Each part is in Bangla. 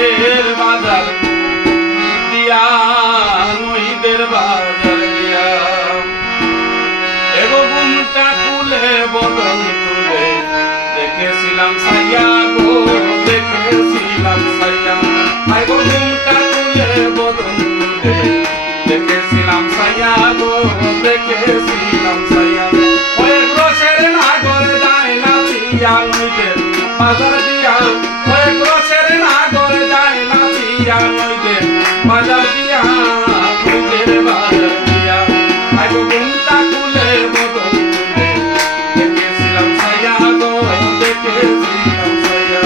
রসের বাজার দিয়া নইদের বাজার দিয়া এগো ঘুমটা খুলে বদন তুলে দেখেছিলাম সাইয়া গো দেখেছিলাম সাইয়া গো ঘুমটা খুলে বদন তুলে দেখেছিলাম সাইয়া গো দেখেছিলাম সাইয়া ওই রসের নাগর যায় না দিয়া নইদের বাজার দিয়া ওই রসের নাগর যায় না দিয়া নইদের বাজার দিয়া নইদের বাজার দিয়া গো ঘুমটা খুলে বদন তুলে দেখেছিলাম সাইয়া গো দেখেছিলাম সাইয়া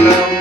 Love.